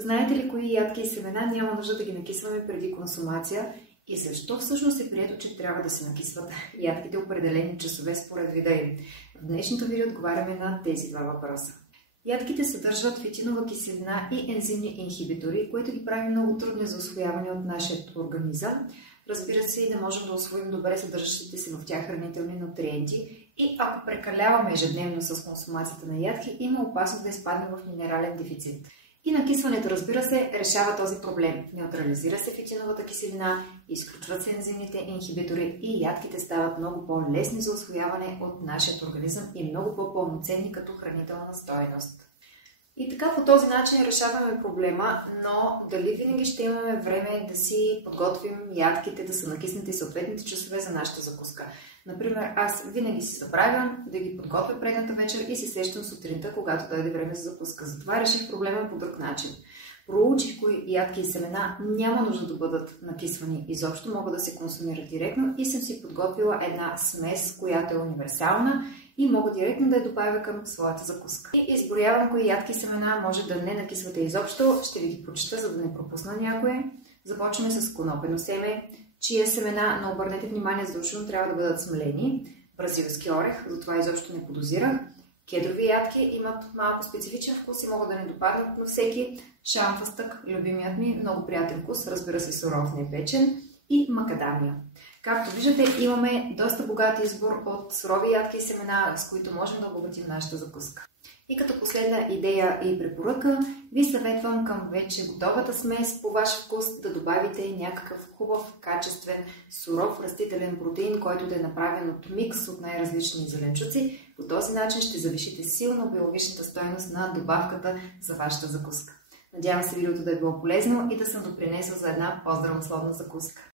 Знаете ли кои ядки и семена няма нужда да ги накисваме преди консумация и защо всъщност е прието, че трябва да се накисват ядките определени часове според вида им? В днешното видео отговаряме на тези два въпроса. Ядките съдържат фитинова киселина и ензимни инхибитори, което ги прави много трудни за усвояване от нашия организъм. Разбира се, и не можем да усвоим добре съдържащите се в тях хранителни нутриенти и ако прекаляваме ежедневно с консумацията на ядки, има опасност да изпаднем в минерален дефицит. И накисването, разбира се, решава този проблем. Неутрализира се фитиновата киселина, изключват се ензимните инхибитори и ядките стават много по-лесни за усвояване от нашия организъм и много по-пълноценни като хранителна стойност. И така по този начин решаваме проблема, но дали винаги ще имаме време да си подготвим ядките, да са накиснати съответните часове за нашата закуска? Например, аз винаги си забравям да ги подготвя предната вечер и се сещам сутринта, когато дойде време за закуска. Затова реших проблема по друг начин. Проучих кои ядки и семена няма нужда да бъдат накисвани изобщо, могат да се консумират директно и съм си подготвила една смес, която е универсална и мога директно да я добавя към своята закуска. И изброявам кои ядки и семена може да не накисвате изобщо, ще ви ги прочета, за да не пропусна някое. Започваме с конопено семе, чия семена, но обърнете внимание, задължително трябва да бъдат смелени, бразилски орех, затова изобщо не подозирах. Кедрови ядки имат малко специфичен вкус и могат да не допаднат на всеки. Шамфастък, любимият ми, много приятен вкус, разбира се, суров, не печен, и макадамия. Както виждате, имаме доста богат избор от сурови ядки и семена, с които можем да обогатим нашата закуска. И като последна идея и препоръка, ви съветвам към вече готовата смес по ваш вкус да добавите някакъв хубав, качествен, суров растителен протеин, който да е направен от микс от най-различни зеленчуци. По този начин ще завишите силно биологичната стойност на добавката за вашата закуска. Надявам се видеото да е било полезно и да съм допринесла за една по-здравословна закуска.